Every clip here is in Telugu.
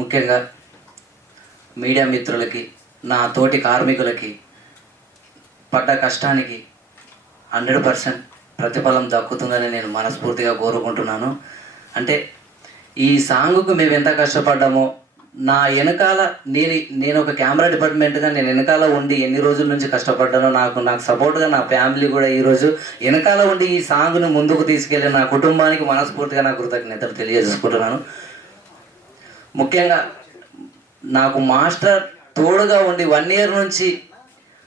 ముఖ్యంగా మీడియా మిత్రులకి, నా తోటి కార్మికులకి పడ్డ కష్టానికి 100% ప్రతిఫలం దక్కుతుందని నేను మనస్ఫూర్తిగా కోరుకుంటున్నాను. అంటే ఈ సాంగుకు మేము ఎంత కష్టపడ్డామో, నా వెనకాల నేను ఒక కెమెరా డిపార్ట్మెంట్గా నేను వెనకాల ఉండి ఎన్ని రోజుల నుంచి కష్టపడ్డానో, నాకు సపోర్ట్గా నా ఫ్యామిలీ కూడా ఈరోజు వెనకాల ఉండి ఈ సాంగ్ను ముందుకు తీసుకెళ్ళి నా కుటుంబానికి మనస్ఫూర్తిగా నా కృతజ్ఞతలు తెలియజేసుకుంటున్నాను. ముఖ్యంగా నాకు మాస్టర్ తోడుగా ఉండి 1 year నుంచి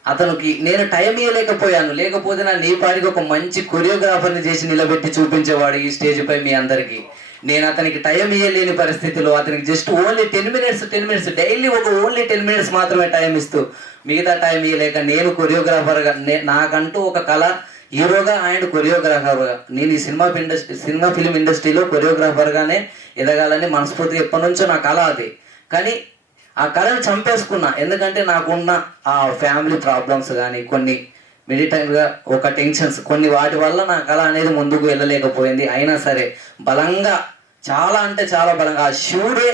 అతనికి నేను టైం ఇవ్వలేకపోయాను. లేకపోతే నా నీ పాడికి ఒక మంచి కొరియోగ్రాఫర్ని చేసి నిలబెట్టి చూపించేవాడు ఈ స్టేజ్ పై మీ అందరికీ. నేను అతనికి టైం ఇవ్వలేని పరిస్థితిలో అతనికి just only 10 minutes daily only 10 minutes మాత్రమే టైం ఇస్తూ మిగతా టైం ఇవ్వలేక నేను కొరియోగ్రాఫర్గా నాకంటూ ఒక కళ, హీరోగా అండ్ కొరియోగ్రాఫర్గా నేను ఈ సినిమా ఫిల్మ్ ఇండస్ట్రీలో కొరియోగ్రాఫర్గానే ఎదగాలని మనస్ఫూర్తిగా ఎప్పటి నుంచో నా కళ అది. కానీ ఆ కళను చంపేసుకున్నా. ఎందుకంటే నాకున్న ఆ ఫ్యామిలీ ప్రాబ్లమ్స్ కానీ, కొన్ని మెడిటైన్గా ఒక టెన్షన్స్, కొన్ని వాటి వల్ల నా కళ అనేది ముందుకు వెళ్ళలేకపోయింది. అయినా సరే బలంగా, చాలా అంటే చాలా బలంగా ఆ శివుడే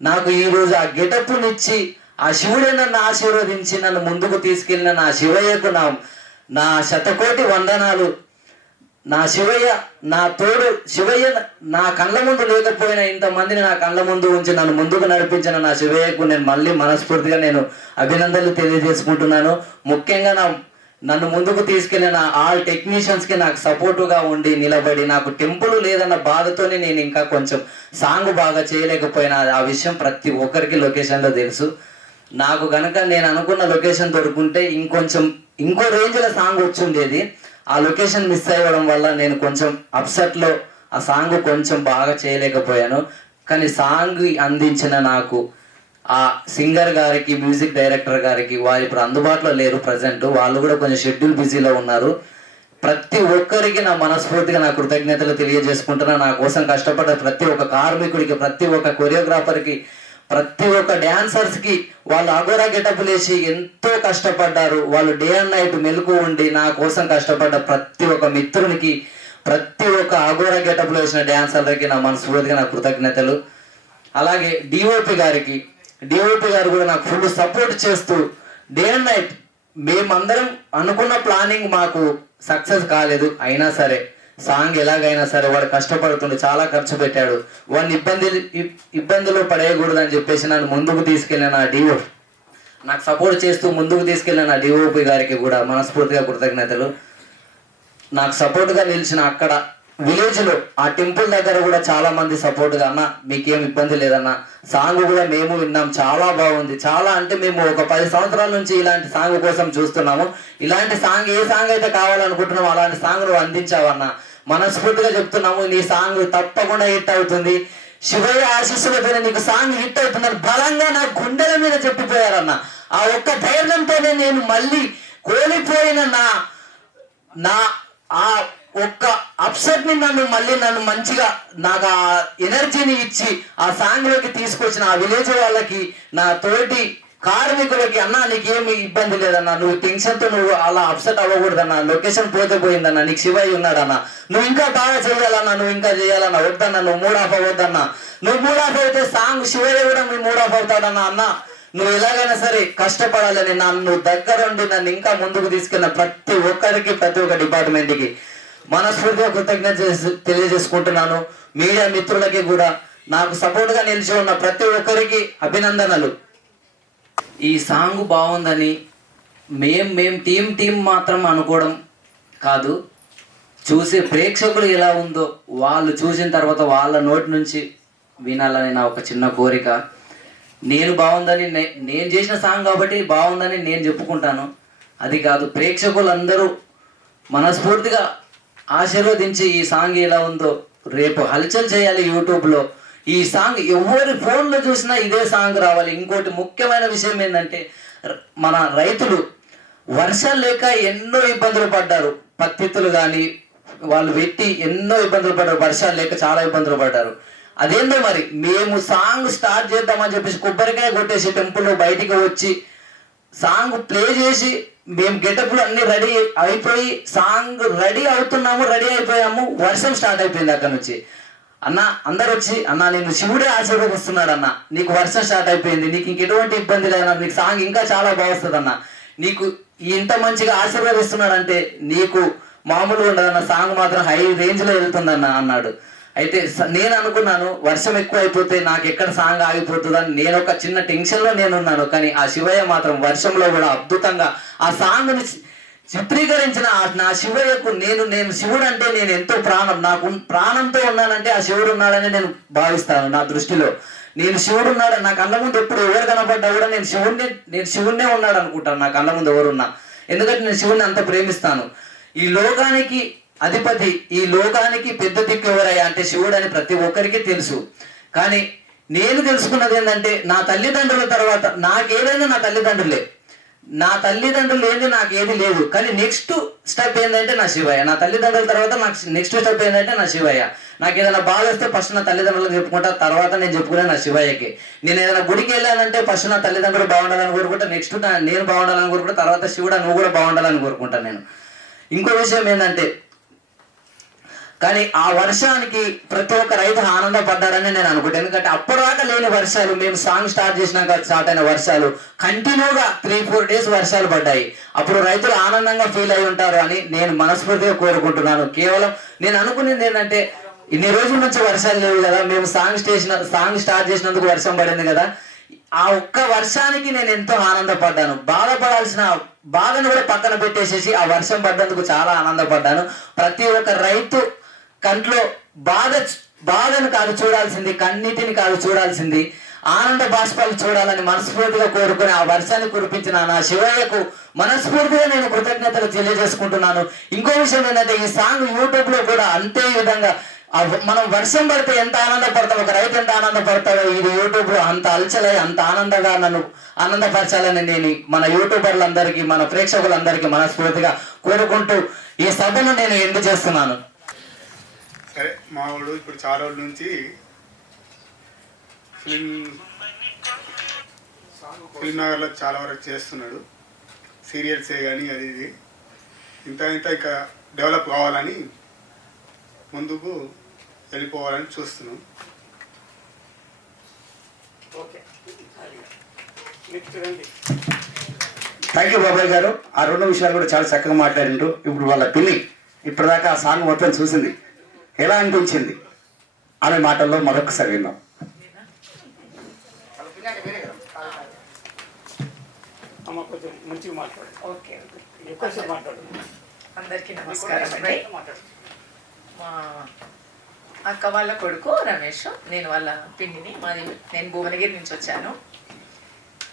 నాకు ఈరోజు ఆ గెటప్నిచ్చి, ఆ శివుడే నన్ను ఆశీర్వదించి నన్ను ముందుకు తీసుకెళ్ళిన నా శివయ్యకు నా శతకోటి వందనాలు. నా శివయ్య నా తోడు. శివయ్య నా కళ్ళ ముందు లేకపోయినా ఇంతమందిని నా కళ్ళ ముందు ఉంచి నన్ను ముందుకు నడిపించిన నా శివయ్యకు నేను మళ్ళీ మనస్ఫూర్తిగా నేను అభినందనలు తెలియజేసుకుంటున్నాను. ముఖ్యంగా నన్ను ముందుకు తీసుకెళ్ళిన ఆల్ టెక్నీషియన్స్కి నాకు సపోర్టుగా ఉండి నిలబడి, నాకు టెంపుల్ లేదన్న బాధతోనే నేను ఇంకా కొంచెం సాంగ్ బాగా చేయలేకపోయినా ఆ విషయం ప్రతి ఒక్కరికి లొకేషన్లో తెలుసు. నాకు కనుక నేను అనుకున్న లొకేషన్ దొరుకుంటే ఇంకో రేంజ్లో సాంగ్ వచ్చి ఉండేది. ఆ లొకేషన్ మిస్ అవ్వడం వల్ల నేను కొంచెం అప్సెట్లో ఆ సాంగ్ కొంచెం బాగా చేయలేకపోయాను. కానీ సాంగ్ అందించిన నాకు ఆ సింగర్ గారికి, మ్యూజిక్ డైరెక్టర్ గారికి, వారు ఇప్పుడు అందుబాటులో లేరు ప్రజెంట్, వాళ్ళు కూడా కొంచెం షెడ్యూల్ బిజీలో ఉన్నారు. ప్రతి ఒక్కరికి నా మనస్ఫూర్తిగా నా కృతజ్ఞతలు తెలియజేసుకుంటున్నా. నా కోసం కష్టపడ్డ ప్రతి ఒక్క కార్మికుడికి, ప్రతి ఒక్క కొరియోగ్రాఫర్కి, ప్రతి ఒక్క డ్యాన్సర్స్కి, వాళ్ళు అగోరా గెటప్లు వేసి ఎంతో కష్టపడ్డారు. వాళ్ళు డే అండ్ నైట్ మెలకు ఉండి నా కోసం కష్టపడ్డ ప్రతి ఒక్క మిత్రునికి, ప్రతి ఒక్క అగోరా గెటప్లు వేసిన డ్యాన్సర్లకి నా మనస్ఫూర్తిగా నా కృతజ్ఞతలు. అలాగే డిఓపి గారు కూడా నాకు ఫుల్ సపోర్ట్ చేస్తూ డే అండ్ నైట్, మేమందరం అనుకున్న ప్లానింగ్ మాకు సక్సెస్ కాలేదు. అయినా సరే సాంగ్ ఎలాగైనా సరే వాడు కష్టపడుతుండే, చాలా ఖర్చు పెట్టాడు. వాడిని ఇబ్బందులు పడేయకూడదు అని చెప్పేసి నన్ను ముందుకు తీసుకెళ్ళిన నా డిఓ, నాకు సపోర్ట్ చేస్తూ ముందుకు తీసుకెళ్ళిన నా డిఓపి గారికి కూడా మనస్ఫూర్తిగా కృతజ్ఞతలు. నాకు సపోర్ట్గా నిలిచిన అక్కడ విలేజ్లో ఆ టెంపుల్ దగ్గర కూడా చాలా మంది సపోర్ట్గా, అన్న మీకేం ఇబ్బంది లేదన్న, సాంగ్ కూడా మేము విన్నాం, చాలా బాగుంది, చాలా అంటే మేము ఒక 10 సంవత్సరాల నుంచి ఇలాంటి సాంగ్ కోసం చూస్తున్నాము, ఇలాంటి సాంగ్ ఏ సాంగ్ అయితే కావాలనుకుంటున్నాము అలాంటి సాంగ్ నువ్వు అందించావన్న, మనస్ఫూర్తిగా చెప్తున్నాము నీ సాంగ్ తప్పకుండా హిట్ అవుతుంది, శివయ్య ఆశీస్సులతోనే నీకు సాంగ్ హిట్ అవుతుందని బలంగా నా గుండెల మీద చెప్పిపోయారన్న. ఆ ఒక్క ధైర్యంతోనే నేను మళ్ళీ కోల్పోయిన నా ఆ ఒక్క అప్సెట్ని నన్ను మంచిగా నాకు ఆ ఎనర్జీని ఇచ్చి ఆ సాంగ్లోకి తీసుకొచ్చిన ఆ విలేజ్ వాళ్ళకి, నా తోటి కార్మికులకి, అన్నా నీకేమి ఇబ్బంది లేదన్నా, నువ్వు టెన్షన్తో నువ్వు అలా అప్సెట్ అవ్వకూడదన్నా, లొకేషన్ పోతే పోయిందన్నా, నీకు శివయ్య ఉన్నాడన్నా, నువ్వు ఇంకా బాగా చేయాలన్నా, నువ్వు ఇంకా చేయాలన్నా, వద్దన్నా నువ్వు మూడ్ ఆఫ్ అవ్వద్దన్నా, నువ్వు మూడ్ ఆఫ్ అయితే సాంగ్ శివయ్య కూడా మీ మూడ్ ఆఫ్ అవుతాడన్నా, అన్న నువ్వు ఎలాగైనా సరే కష్టపడాలని నన్ను దగ్గరుండి నన్ను ఇంకా ముందుకు తీసుకెళ్ళిన ప్రతి ఒక్కరికి, ప్రతి ఒక్క డిపార్ట్మెంట్కి మనస్ఫూర్తిగా కృతజ్ఞత తెలియజేసుకుంటున్నాను. మీడియా మిత్రులకి కూడా, నాకు సపోర్ట్గా నిలిచి ఉన్న ప్రతి ఒక్కరికి అభినందనలు. ఈ సాంగ్ బాగుందని మేం టీం మాత్రం అనుకోవడం కాదు, చూసే ప్రేక్షకులు ఎలా ఉందో వాళ్ళు చూసిన తర్వాత వాళ్ళ నోటి నుంచి వినాలని నా ఒక చిన్న కోరిక. నేను బాగుందని, నేను చేసిన సాంగ్ కాబట్టి బాగుందని నేను చెప్పుకుంటాను, అది కాదు, ప్రేక్షకులందరూ మనస్ఫూర్తిగా ఆశీర్వదించి ఈ సాంగ్ ఎలా ఉందో రేపు హల్చల్ చేయాలి యూట్యూబ్లో. ఈ సాంగ్ ఎవరి ఫోన్లో చూసినా ఇదే సాంగ్ రావాలి. ఇంకోటి ముఖ్యమైన విషయం ఏంటంటే, మన రైతులు వర్షాలు లేక ఎన్నో ఇబ్బందులు పడ్డారు, పత్తిత్తులు కానీ వాళ్ళు పెట్టి ఎన్నో ఇబ్బందులు పడ్డారు, వర్షాలు లేక చాలా ఇబ్బందులు పడ్డారు. అదేందో మరి మేము సాంగ్ స్టార్ట్ చేద్దామని చెప్పేసి కొబ్బరికాయ కొట్టేసి టెంపుల్లో బయటికి వచ్చి సాంగ్ ప్లే చేసి మేము గెటప్లు అన్ని రెడీ అయిపోయి సాంగ్ రెడీ అయిపోయాము, వర్షం స్టార్ట్ అయిపోయింది అక్కడ నుంచి. అన్న అందరు వచ్చి అన్న నేను శివుడే ఆశీర్వదిస్తున్నాడు అన్న, నీకు వర్షం స్టార్ట్ అయిపోయింది, నీకు ఇంకెటువంటి ఇబ్బంది లేదన్న, నీకు సాంగ్ ఇంకా చాలా బాగుస్తుంది అన్న, నీకు ఇంత మంచిగా ఆశీర్వదిస్తున్నాడంటే నీకు మామూలుగా ఉండదన్న, సాంగ్ మాత్రం హై రేంజ్లో వెళ్తుందన్న అన్నాడు. అయితే నేను అనుకున్నాను వర్షం ఎక్కువ అయిపోతే నాకు ఎక్కడ సాంగ్ ఆగిపోతుందని నేను ఒక చిన్న టెన్షన్లో నేనున్నాను. కానీ ఆ శివయ్య మాత్రం వర్షంలో కూడా అద్భుతంగా ఆ సాంగ్ని చిత్రీకరించిన నా శివయ్యకు నేను శివుడు అంటే నేను ఎంతో ప్రాణం, నాకు ప్రాణంతో ఉన్నానంటే ఆ శివుడు ఉన్నాడని నేను భావిస్తాను. నా దృష్టిలో నేను శివుడు ఉన్నాడు, నా కళ్ళ ముందు ఎప్పుడు ఎవరు కనపడ్డా కూడా నేను శివుడినే ఉన్నాడు అనుకుంటాను. నా కళ్ళ ముందు ఎవరున్నా, ఎందుకంటే నేను శివుడిని అంత ప్రేమిస్తాను. ఈ లోకానికి అధిపతి, ఈ లోకానికి పెద్ద దిక్కు ఎవరయ్యా అంటే శివుడు అని ప్రతి ఒక్కరికి తెలుసు. కానీ నేను తెలుసుకున్నది ఏంటంటే నా తల్లిదండ్రుల తర్వాత నాకేదైనా నా తల్లిదండ్రులే, నా తల్లిదండ్రులు ఏంది నాకు ఏది లేదు. కానీ నెక్స్ట్ స్టెప్ ఏంటంటే నా శివయ్య. నా తల్లిదండ్రుల తర్వాత నాకు నెక్స్ట్ స్టెప్ ఏంటంటే నా శివయ్య. నాకు ఏదైనా బాగా వస్తే ఫస్ట్ నా తల్లిదండ్రులకు చెప్పుకుంటా, తర్వాత నేను చెప్పుకునే నా శివయ్యకి. నేను ఏదైనా గుడికి వెళ్ళానంటే ఫస్ట్ నా తల్లిదండ్రులు బాగుండాలని కోరుకుంటా, నెక్స్ట్ నేను బాగుండాలని కోరుకుంటా, తర్వాత శివుడా నువ్వు కూడా బాగుండాలని కోరుకుంటాను నేను. ఇంకో విషయం ఏంటంటే, కానీ ఆ వర్షానికి ప్రతి ఒక్క రైతు ఆనందపడ్డారని నేను అనుకుంటాను. ఎందుకంటే అప్పటిదాకా లేని వర్షాలు, మేము సాంగ్ స్టార్ట్ చేసినాక స్టార్ట్ అయిన వర్షాలు కంటిన్యూగా 3-4 డేస్ వర్షాలు పడ్డాయి. అప్పుడు రైతులు ఆనందంగా ఫీల్ అయి ఉంటారు అని నేను మనస్ఫూర్తిగా కోరుకుంటున్నాను. కేవలం నేను అనుకునేది ఏంటంటే, ఇన్ని రోజుల నుంచి వర్షాలు లేవు కదా, మేము సాంగ్ స్టార్ట్ చేసినందుకు వర్షం పడింది కదా, ఆ ఒక్క వర్షానికి నేను ఎంతో ఆనందపడ్డాను. బాధపడాల్సిన బాధను కూడా పక్కన పెట్టేసేసి ఆ వర్షం పడ్డందుకు చాలా ఆనందపడ్డాను. ప్రతి ఒక్క రైతు కంట్లో బాధను కాదు చూడాల్సింది, కన్నీటిని కాదు చూడాల్సింది, ఆనంద బాష్పాలు చూడాలని మనస్ఫూర్తిగా కోరుకుని ఆ వర్షాన్ని కురిపించిన నా శివయ్యకు మనస్ఫూర్తిగా నేను కృతజ్ఞతలు తెలియజేసుకుంటున్నాను. ఇంకో విషయం ఏంటంటే, ఈ సాంగ్ యూట్యూబ్ లో కూడా అంతే విధంగా మనం వర్షం పడితే ఎంత ఆనందపడతాం, ఒక రైతు ఎంత ఆనందపడతాడో ఇది యూట్యూబ్ లో అంత అలచలై అంత ఆనందంగా నన్ను ఆనందపరచాలని నేను మన యూట్యూబర్లందరికీ, మన ప్రేక్షకులందరికీ మనస్ఫూర్తిగా కోరుకుంటూ ఈ సభను నేను ఎండ్ చేస్తున్నాను. సరే, మా వాడు ఇప్పుడు చాలా రోజుల నుంచి ఫిల్మ్ నగర్లో చాలా వరకు చేస్తున్నాడు. సీరియల్సే కానీ అది ఇది ఇంత ఇక డెవలప్ కావాలని ముందుకు వెళ్ళిపోవాలని చూస్తున్నాం. థ్యాంక్ యూ బాబాయ్ గారు. ఆ 2 విషయాలు కూడా చాలా చక్కగా మాట్లాడిండ్రు. ఇప్పుడు వాళ్ళ పిల్లి ఇప్పటిదాకా ఆ సాంగ్ మొత్తం చూసింది, ఎలా అనిపించింది ఆమె మాటల్లో మరొకసారి విన్నాం. అందరికీ నమస్కారం అండి. మా అక్క వాళ్ళ కొడుకు రమేష్, నేను వాళ్ళ పిన్నిని. నేను భువనగిరి నుంచి వచ్చాను.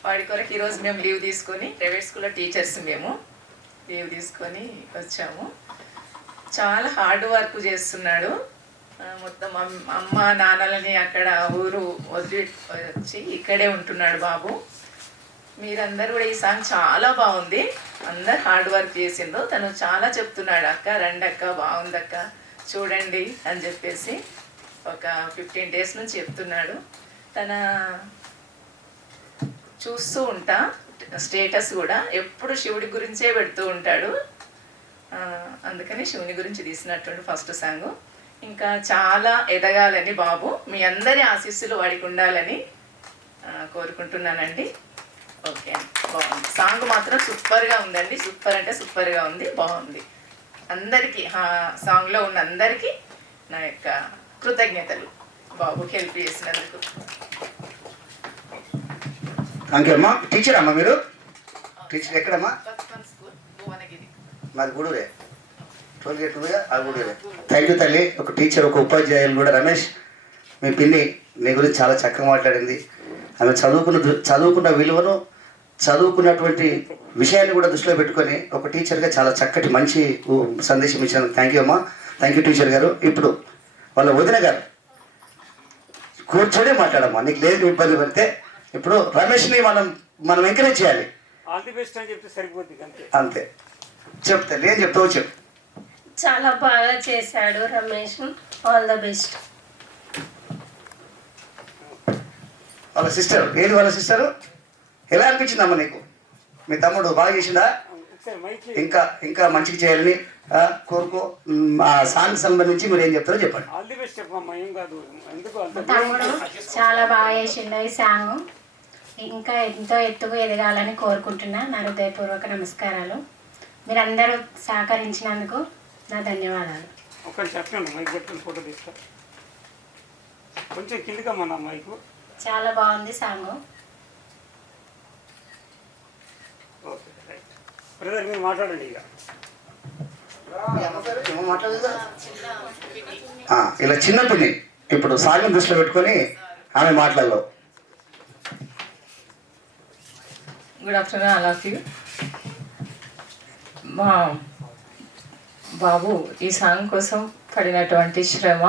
వాడి కొరకు ఈరోజు మేము లీవ్ తీసుకొని, ప్రైవేట్ స్కూల్లో టీచర్స్ మేము లీవ్ తీసుకొని వచ్చాము. చాలా హార్డ్ వర్క్ చేస్తున్నాడు. మొత్తం అమ్మ నాన్నలని అక్కడ ఊరు వదిలి వచ్చి ఇక్కడే ఉంటున్నాడు బాబు. మీరందరూ కూడా ఈ సాంగ్ చాలా బాగుంది, అందరు హార్డ్ వర్క్ చేసిండ్రు. తను చాలా చెప్తున్నాడు, అక్క రండి అక్క, బాగుందక్క చూడండి అని చెప్పేసి ఒక 15 డేస్ నుంచి చెప్తున్నాడు. తన చూస్తూ ఉంటా స్టేటస్ కూడా ఎప్పుడు శివుడి గురించే పెడుతూ ఉంటాడు. అందుకని శివుని గురించి తీసినటువంటి ఫస్ట్ సాంగ్. ఇంకా చాలా ఎదగాలని బాబు, మీ అందరి ఆశీస్సులు వాడికి ఉండాలని కోరుకుంటున్నానండి. ఓకే, బాగుంది. సాంగ్ మాత్రం సూపర్గా ఉందండి. సూపర్ అంటే సూపర్గా ఉంది, బాగుంది. అందరికీ సాంగ్లో ఉన్న అందరికీ నా యొక్క కృతజ్ఞతలు, బాబుకి హెల్ప్ చేసినందుకు. థ్యాంక్ యూ అమ్మా. టీచర్ అమ్మా మీరు? టీచర్ ఎక్కడమ్మా? స్కూల్ భువనగిరి. మాది గూడూరే, 12 గేట్ ఆ గూడూరే. థ్యాంక్ యూ తల్లి. ఒక టీచర్, ఒక ఉపాధ్యాయులు కూడా. రమేష్, మీ పిన్ని నీ గురించి చాలా చక్కగా మాట్లాడింది. ఆమె చదువుకున్న విలువను, చదువుకున్నటువంటి విషయాన్ని కూడా దృష్టిలో పెట్టుకొని ఒక టీచర్గా చాలా చక్కటి మంచి సందేశం ఇచ్చినందుకు థ్యాంక్ యూ అమ్మా. థ్యాంక్ యూ టీచర్ గారు. ఇప్పుడు వాళ్ళ వదిన గారు కూర్చొని మాట్లాడమ్మా, నీకు లేదు ఇబ్బంది పడితే. ఇప్పుడు రమేష్ని మనం ఎంకరేజ్ చేయాలి. ఆల్ ది బెస్ట్ అని చెప్తే సరిపోద్ది, అంతే. చెప్తా, ఏం చెప్తావు చెప్పు. చాలా బాగా చేశాడు రమేష్, ఆల్ ద బెస్ట్. వాళ్ళ సిస్టర్ ఏది? వాళ్ళ సిస్టరు ఎలా అనిపించిందమ్మా నీకు? మీ తమ్ముడు బాగా చేసిందా? సరే మైక్ ఇంకా ఇంకా మంచిగా చేయాలని కోరుకో. ఆ సాంగ్ సంబంధించి మీరు ఏం చెప్తారో చెప్పండి. ఆల్ ది బెస్ట్ చెప్పమ్మా, ఏం కాదు. ఎందుకు అంత తమ్ముడు చాలా బాగా చేసిండు ఈ సాంగ్. ఇంకా ఎంతో ఎత్తుకు ఎదగాలని కోరుకుంటున్నా. నా హృదయపూర్వక నమస్కారాలు. మీరందరూ సహకరించినందుకు నా ధన్యవాదాలు. ఒక్కటి చెప్పండి, మైక్ పెట్టుకుని ఫోటో తీస్తా. కొంచెం కిందికమ్మా నా మైకు. చాలా బాగుంది సాంగ్. Okay right. బ్రదర్ మీరు మాట్లాడండి ఇక. ఇలా చిన్న పిన్ని ఇప్పుడు సాంగ్ దృష్టిలో పెట్టుకొని ఆమె మాటలలో. Good afternoon all of you. మా బాబు ఈ సాంగ్ కోసం పడినటువంటి శ్రమ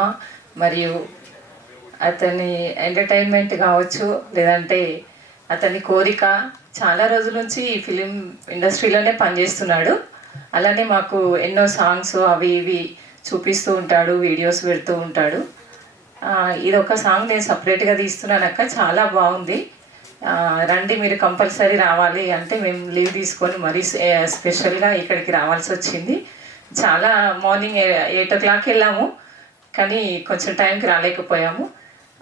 మరియు అతని ఎంటర్టైన్మెంట్ కావచ్చు, లేదంటే అతని కోరిక, చాలా రోజుల నుంచి ఈ ఫిలిం ఇండస్ట్రీలోనే పనిచేస్తున్నాడు. అలానే మాకు ఎన్నో సాంగ్స్ అవి ఇవి చూపిస్తూ ఉంటాడు, వీడియోస్ పెడుతూ ఉంటాడు. ఇది ఒక సాంగ్ నేను సపరేట్గా తీస్తున్నానక్క, చాలా బాగుంది. రండి మీరు కంపల్సరీ రావాలి అంటే మేము లీవ్ తీసుకొని మరీ స్పెషల్గా ఇక్కడికి రావాల్సి వచ్చింది. చాలా మార్నింగ్ 8 o'clock వెళ్ళాము, కానీ కొంచెం టైంకి రాలేకపోయాము.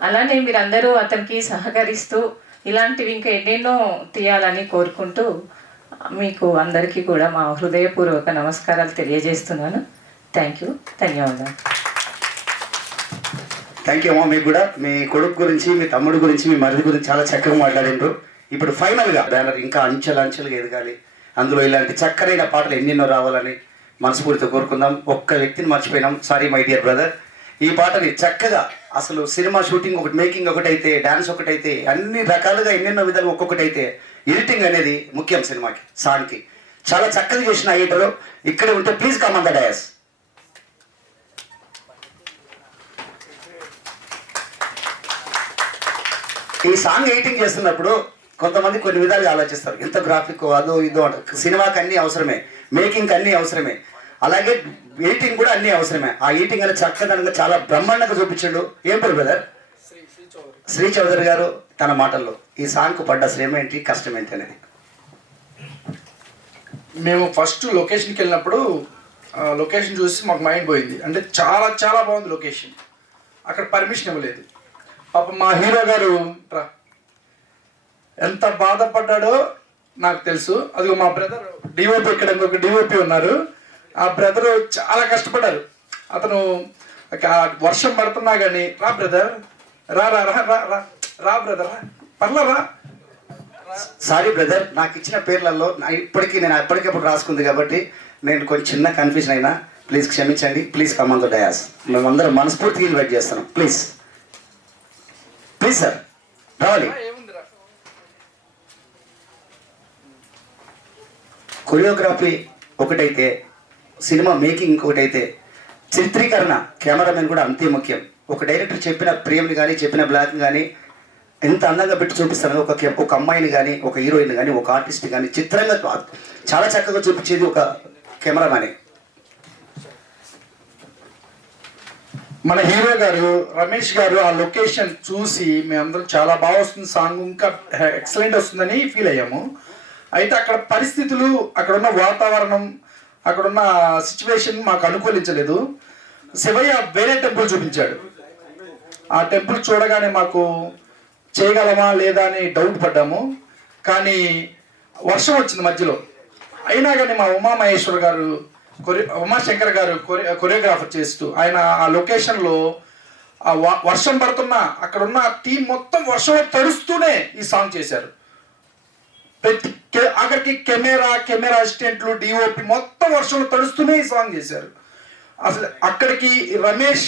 అలానే మీరందరూ అతనికి సహకరిస్తూ ఇలాంటివి ఇంకా ఎన్నెన్నో తీయాలని కోరుకుంటూ మీకు అందరికీ కూడా మా హృదయపూర్వక నమస్కారాలు తెలియజేస్తున్నాను. థ్యాంక్ యూ, ధన్యవాదాలు. థ్యాంక్ యూ అమ్మా. మీకు కూడా మీ కొడుకు గురించి, మీ తమ్ముడు గురించి, మీ మరిది గురించి చాలా చక్కగా మాట్లాడిండ్రు. ఇప్పుడు ఫైనల్గా బ్యానర్ ఇంకా అంచెలుగా ఎదగాలి, అందులో ఇలాంటి చక్కనైన పాటలు ఎన్నెన్నో రావాలని మనస్ఫూర్తిగా కోరుకుందాం. ఒక్క వ్యక్తిని మర్చిపోయినాం, సారీ మై డియర్ బ్రదర్. ఈ పాటని చక్కగా అసలు సినిమా షూటింగ్ ఒకటి, మేకింగ్ ఒకటైతే, డాన్స్ ఒకటైతే, అన్ని రకాలుగా ఎన్నెన్నో విధాలు ఒక్కొక్కటి అయితే, ఎడిటింగ్ అనేది ముఖ్యం సినిమాకి, సాంగ్కి. చాలా చక్కగా చేసిన ఎడిటర్ ఇక్కడే ఉంటే please come on the dais. ఈ సాంగ్ ఎడిటింగ్ చేస్తున్నప్పుడు కొంతమంది కొన్ని విధాలుగా ఆలోచిస్తారు, ఎంత గ్రాఫిక్ అదో ఇదో అంటారు. సినిమాకి అన్నీ అవసరమే, మేకింగ్కి అన్నీ అవసరమే, అలాగే ఎడిటింగ్ కూడా అన్నీ అవసరమే. ఆ ఎడిటింగ్ అనేది చక్కదనంగా చాలా బ్రహ్మాండంగా చూపించాడు. ఏం పేరు బ్రదర్? శ్రీ చౌదరి గారు తన మాటల్లో ఈ సాంగ్కు పడ్డ శ్రమ ఏంటి, కష్టం ఏంటి అనేది. మేము ఫస్ట్ లొకేషన్కి వెళ్ళినప్పుడు లొకేషన్ చూసి మాకు మైండ్ పోయింది. అంటే చాలా చాలా బాగుంది లొకేషన్. అక్కడ పర్మిషన్ ఇవ్వలేదు. పాప మా హీరో గారు ఎంత బాధపడ్డాడో నాకు తెలుసు. అదిగో మా బ్రదర్ డిఓపి, ఇక్కడ ఇంకొక డిఓపి ఉన్నారు. ఆ బ్రదరు చాలా కష్టపడ్డారు. అతను వర్షం పడుతున్నా కానీ రా బ్రదర్, రా రా రా రా రా రా బ్రదర్, పర్లేరా. సారీ బ్రదర్, నాకు ఇచ్చిన పేర్లలో నేను ఎప్పటికప్పుడు రాసుకుంది కాబట్టి నేను కొంచెం చిన్న కన్ఫ్యూజన్ అయినా ప్లీజ్ క్షమించండి. Please come on the dais. మేమందరం మనస్ఫూర్తిగా ఇన్వైట్ చేస్తున్నాం. ప్లీజ్ ప్లీజ్ సార్ రావాలి. కొరియోగ్రఫీ ఒకటైతే, సినిమా మేకింగ్ ఇంకొకటైతే, చిత్రీకరణ, కెమెరామెన్ కూడా అంతే ముఖ్యం. ఒక డైరెక్టర్ చెప్పిన ప్రేమ్ని కానీ, చెప్పిన బ్లాక్ని కానీ ఎంత అందంగా పెట్టి చూపిస్తారని ఒక అమ్మాయిని కానీ, ఒక హీరోయిన్ కానీ, ఒక ఆర్టిస్ట్ కానీ చిత్రంగా చాలా చక్కగా చూపించేది ఒక కెమెరామెనే. మన హీరో గారు రమేష్ గారు ఆ లొకేషన్ చూసి మేమందరం చాలా బాగా వస్తుంది సాంగ్, ఇంకా ఎక్సలెంట్ వస్తుందని ఫీల్ అయ్యాము. అయితే అక్కడ పరిస్థితులు, అక్కడున్న వాతావరణం, అక్కడున్న సిచ్యువేషన్ మాకు అనుకూలించలేదు. శివయ్య వేరే టెంపుల్ చూపించాడు. ఆ టెంపుల్ చూడగానే మాకు చేయగలమా లేదా అని డౌట్ పడ్డాము. కానీ వర్షం వచ్చింది మధ్యలో. అయినా కానీ మా ఉమామహేశ్వర్ గారు, ఉమాశంకర్ గారు కొరియోగ్రాఫర్ చేస్తూ ఆయన ఆ లొకేషన్లో ఆ వర్షం పడుతున్నా అక్కడున్న టీం మొత్తం వర్షంలో తడుస్తూనే ఈ సాంగ్ చేశారు. ఆఖరికి కెమెరా అసిస్టెంట్లు, డిఓపి మొత్తం వర్షంలో తడుస్తూనే ఈ సాంగ్ చేశారు. అసలు అక్కడికి రమేష్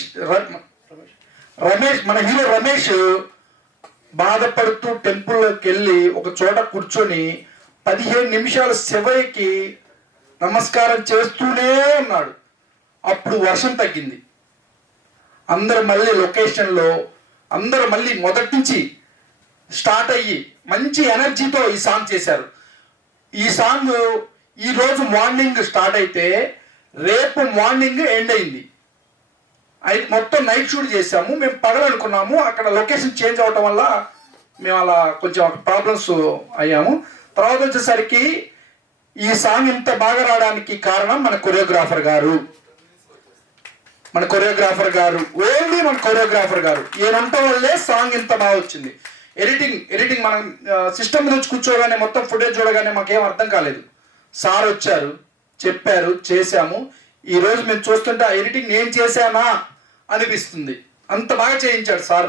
మన హీరో రమేష్ బాధపడుతూ టెంపుల్లోకి వెళ్ళి ఒక చోట కూర్చొని 15 నిమిషాలు శివయ్యకి నమస్కారం చేస్తూనే ఉన్నాడు. అప్పుడు వర్షం తగ్గింది. అందరు మళ్ళీ లొకేషన్లో అందరూ మళ్ళీ మొదటి నుంచి స్టార్ట్ అయ్యి మంచి ఎనర్జీతో ఈ సాంగ్ చేశారు. ఈ సాంగ్ ఈరోజు మార్నింగ్ స్టార్ట్ అయితే రేపు మార్నింగ్ ఎండ్ అయింది. అయితే మొత్తం నైట్ షూట్ చేసాము. మేము పగలనుకున్నాము, అక్కడ లొకేషన్ చేంజ్ అవటం వల్ల మేము అలా కొంచెం ప్రాబ్లమ్స్ అయ్యాము. తర్వాత వచ్చేసరికి ఈ సాంగ్ ఇంత బాగా రావడానికి కారణం మన కొరియోగ్రాఫర్ గారు, ఓన్లీ మన కొరియోగ్రాఫర్ గారు. ఈయన ఉండటం వల్లే సాంగ్ ఇంత బాగా వచ్చింది. ఎడిటింగ్ మనం సిస్టమ్ మీద వచ్చి కూర్చోగానే మొత్తం ఫుటేజ్ చూడగానే మాకేం అర్థం కాలేదు. సార్ వచ్చారు, చెప్పారు, చేశాము. ఈ రోజు మేము చూస్తుంటే ఆ ఎడిటింగ్ నేను చేశానా అనిపిస్తుంది. అంత బాగా చేయించాడు సార్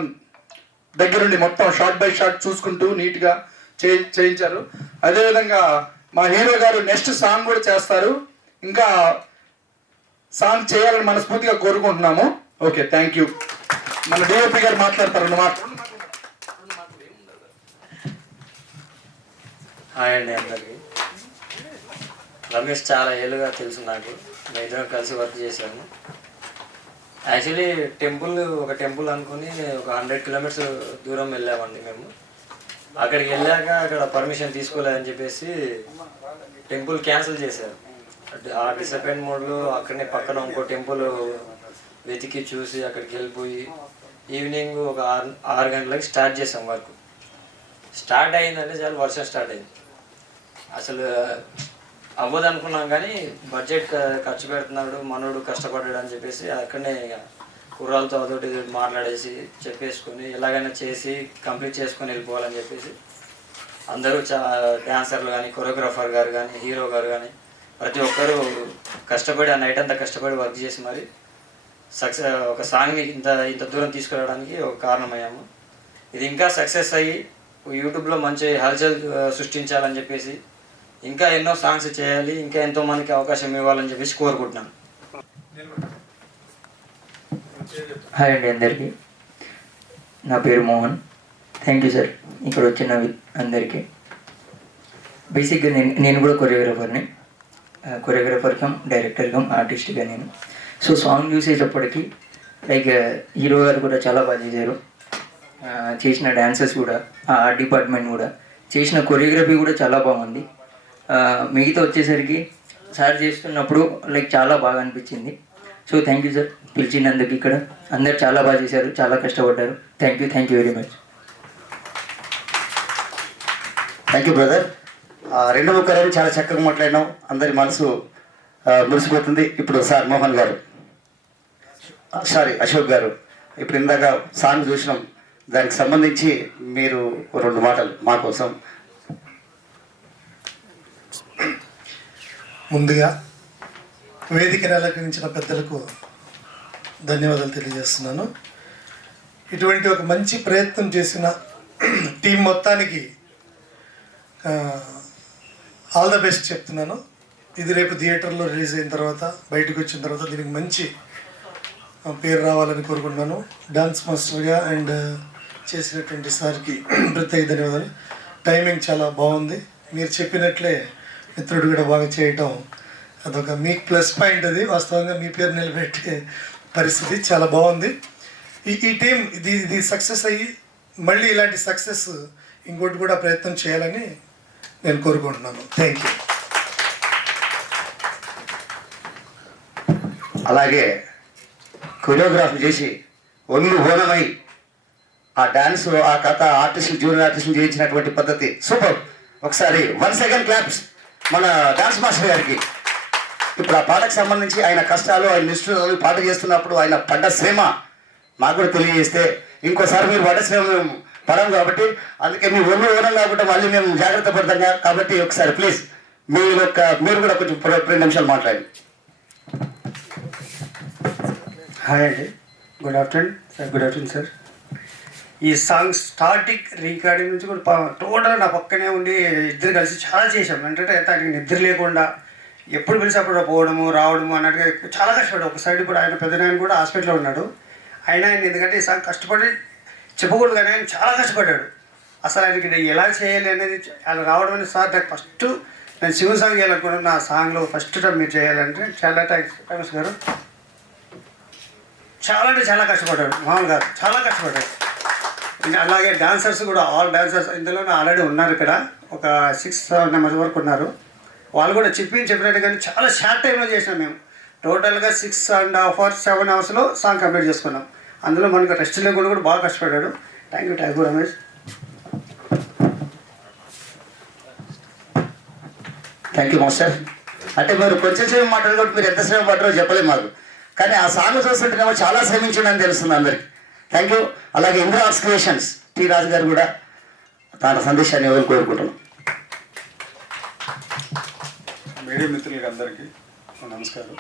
దగ్గరుండి, మొత్తం షార్ట్ బై షార్ట్ చూసుకుంటూ నీట్గా చేయించారు. అదేవిధంగా మా హీరో గారు నెక్స్ట్ సాంగ్ కూడా చేస్తారు. ఇంకా సాంగ్ చేయాలని మనస్ఫూర్తిగా కోరుకుంటున్నాము. Okay, thank you. మన డిఓపి గారు మాట్లాడతారు. హాయ్ అండి అందరికీ. రమేష్ చాలా ఏళ్ళుగా తెలుసు నాకు. మేము ఇద్దరం కలిసి వర్క్ చేశాము. యాక్చువల్లీ ఒక టెంపుల్ అనుకుని ఒక 100 కిలోమీటర్స్ దూరం వెళ్ళామండి మేము. అక్కడికి వెళ్ళాక అక్కడ పర్మిషన్ తీసుకోలేదని చెప్పేసి టెంపుల్ క్యాన్సిల్ చేశారు. ఆ డిసప్పాయింట్ మోడ్లో అక్కడనే పక్కన ఇంకో టెంపుల్ వెతికి చూసి అక్కడికి వెళ్ళిపోయి ఈవినింగ్ ఒక 6 గంటలకి స్టార్ట్ చేసాం వర్క్. స్టార్ట్ అయిందంటే చాలా వర్షం స్టార్ట్ అయింది. అసలు అవ్వదు అనుకున్నాం, కానీ బడ్జెట్ ఖర్చు పెడుతున్నాడు మనోడు, కష్టపడ్డాడు అని చెప్పేసి అక్కడనే కుర్రాలతో అదొకటి మాట్లాడేసి చెప్పేసుకొని ఎలాగైనా చేసి కంప్లీట్ చేసుకొని వెళ్ళిపోవాలని చెప్పేసి అందరూ డాన్సర్లు కానీ, కొరియోగ్రాఫర్ గారు కానీ, హీరో గారు కానీ ప్రతి ఒక్కరూ కష్టపడి ఆ నైట్ అంతా కష్టపడి వర్క్ చేసి మరి ఒక సాంగ్ని ఇంత దూరం తీసుకురావడానికి ఒక కారణమయ్యాము. ఇది ఇంకా సక్సెస్ అయ్యి యూట్యూబ్లో మంచి హల్చల్ సృష్టించాలని చెప్పేసి ఇంకా ఎన్నో సాంగ్స్ చేయాలి, ఇంకా ఎంతోమందికి అవకాశం ఇవ్వాలని చెప్పేసి కోరుకుంటున్నాను. హాయ్ అండి అందరికీ. నా పేరు మోహన్. థ్యాంక్ యూ సార్ ఇక్కడ వచ్చిన అందరికీ. బేసిక్గా నేను కూడా కొరియోగ్రాఫర్ కమ్ డైరెక్టర్ కమ్ ఆర్టిస్ట్గా నేను. సో సాంగ్ చూసేటప్పటికి లైక్ హీరో గారు కూడా చాలా బాగా చేశారు. చేసిన డాన్సెస్ కూడా, ఆర్ట్ డిపార్ట్మెంట్ కూడా, చేసిన కొరియోగ్రఫీ కూడా చాలా బాగుంది. మిగతా వచ్చేసరికి సార్ చేస్తున్నప్పుడు లైక్ చాలా బాగా అనిపించింది. సో థ్యాంక్ యూ సార్ పిలిచినందుకు. ఇక్కడ అందరు చాలా బాగా చేశారు, చాలా కష్టపడ్డారు. Thank you very much. Thank you brother. రెండు ముక్కలని చాలా చక్కగా మాట్లాడినాం, అందరి మనసు మురిసిపోతుంది. ఇప్పుడు సార్ మోహన్ గారు, అశోక్ గారు, ఇప్పుడు ఇందాక సాంగ్ చూసినాం, దానికి సంబంధించి మీరు 2 మాటలు మా కోసం. ముందుగా వేదికను అలంకరించిన పెద్దలకు ధన్యవాదాలు తెలియజేస్తున్నాను. ఇటువంటి ఒక మంచి ప్రయత్నం చేసిన టీం మొత్తానికి ఆల్ ద బెస్ట్ చెప్తున్నాను. ఇది రేపు థియేటర్లో రిలీజ్ అయిన తర్వాత, బయటకు వచ్చిన తర్వాత దీనికి మంచి పేరు రావాలని కోరుకుంటున్నాను. డాన్స్ మాస్టర్గా అండ్ చేసినటువంటి సార్కి ప్రత్యేక ధన్యవాదాలు. టైమింగ్ చాలా బాగుంది. మీరు చెప్పినట్లే మిత్రుడు కూడా బాగా చేయటం అదొక మీకు ప్లస్ పాయింట్. అది వాస్తవంగా మీ పేరు నిలబెట్టే పరిస్థితి చాలా బాగుంది. ఈ టీం ఇది సక్సెస్ అయ్యి మళ్ళీ ఇలాంటి సక్సెస్ ఇంకోటి కూడా ప్రయత్నం చేయాలని నేను కోరుకుంటున్నాను. Thank you. అలాగే కొరియోగ్రాఫీ చేసి ఒళ్ళు హోనమై ఆ డాన్స్, ఆ కథ ఆర్టిస్టులు, జూనియర్ ఆర్టిస్టులు చేయించినటువంటి పద్ధతి సూపర్. ఒకసారి 1 సెకండ్ క్లాప్స్ మన డాన్స్ మాస్టర్ గారికి. ఇప్పుడు ఆ పాటకు సంబంధించి ఆయన కష్టాలు, ఆయన నిష్ఠురాలు, పాట చేస్తున్నప్పుడు ఆయన పడ్డ శ్రమ మాకు కూడా తెలియజేస్తే, ఇంకోసారి మీరు పడ్డ శ్రమ మేము పడం కాబట్టి, అందుకే మీ ఒళ్ళు ఓనం కాబట్టి మళ్ళీ మేము జాగ్రత్త పడతాం కాబట్టి ఒకసారి ప్లీజ్ మీరు కూడా కొంచెం 2 నిమిషాలు మాట్లాడండి. హాయ్ అండి, గుడ్ ఆఫ్టర్నూన్ సార్. ఈ సాంగ్ స్టార్టింగ్ రికార్డింగ్ నుంచి కూడా టోటల్ నా పక్కనే ఉండి ఇద్దరు కలిసి చాలా చేసాం. అంటే తనకి నిద్ర లేకుండా ఎప్పుడు పిలిచి అప్పుడు పోవడము రావడము అన్నట్టుగా చాలా కష్టపడ్డాడు. ఒక సైడ్ ఇప్పుడు ఆయన పెద్దనాయన కూడా హాస్పిటల్లో ఉన్నాడు. ఆయన ఎందుకంటే ఈ సాంగ్ కష్టపడి చెప్పకూడదు, కానీ ఆయన చాలా కష్టపడ్డాడు. అసలు ఆయనకి ఎలా చేయాలి అనేది అలా రావడం అనేది సార్ నాకు ఫస్ట్ నేను శివ సాంగ్ చేయాలనుకున్నాను. నా సాంగ్లో ఫస్ట్ టైం మీరు చేయాలంటే చాలా థ్యాంక్స్ గారు. చాలా అంటే చాలా కష్టపడ్డాడు మామూలు గారు, చాలా కష్టపడ్డాడు. అలాగే డాన్సర్స్ కూడా, ఆల్ డాన్సర్స్ ఇందులో ఆల్రెడీ ఉన్నారు. ఇక్కడ ఒక 6-7 మెంబర్స్ వరకు ఉన్నారు. వాళ్ళు కూడా చెప్పినట్టు కానీ చాలా షార్ట్ టైంలో చేసినాం మేము. టోటల్గా 6.5 hours 7 hours సాంగ్ కంప్లీట్ చేసుకున్నాం. అందులో మనకు రెస్ట్ లేకుండా కూడా బాగా కష్టపడ్డాడు. Thank you Ramesh. Thank you master. అంటే మీరు కొంచెం సేపు మాట్లాడు కాబట్టి మీరు ఎంత శ్రమ పడ్డారో చెప్పలేము మాకు, కానీ ఆ సాంగ్ చూస్తుంటేనేమో చాలా శ్రమించండి తెలుస్తుంది అందరికి. Thank you. అలాగే ఇంద్ర ఆర్ట్స్ క్రియేషన్స్ టి రాజు గారు కూడా తన సందేశాన్ని ఇవ్వాలని కోరుకుంటున్నాం. మీడియా మిత్రులకి అందరికీ నమస్కారం.